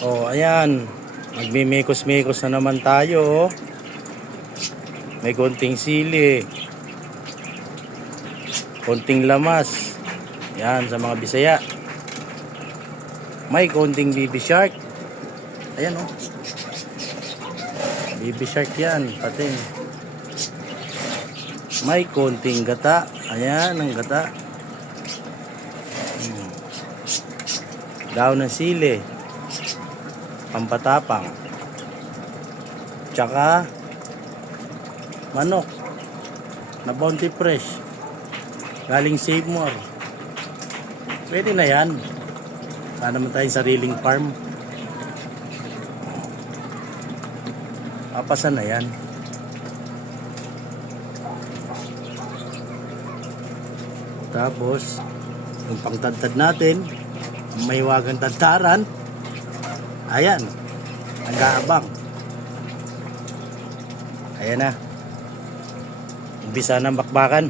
Oh, ayan. Magmimikos-mikos na naman tayo. Oh. May konting sili. Konting lamas. Yan, sa mga Bisaya. May konting baby shark. Ayan oh. Baby shark yan, pating. May konting gata. Ayan, ang gata. Daon ng sili. Pampatapang. Tsaka manok na Bounty Fresh galing Save More. Pwede na yan. Wala naman tayong sariling farm. Papasan na yan. Tapos yung pangtadtad natin, may wagang tadtaran. Ayan, nag-aabang. Ayan na. Umpisa ng bakbakan.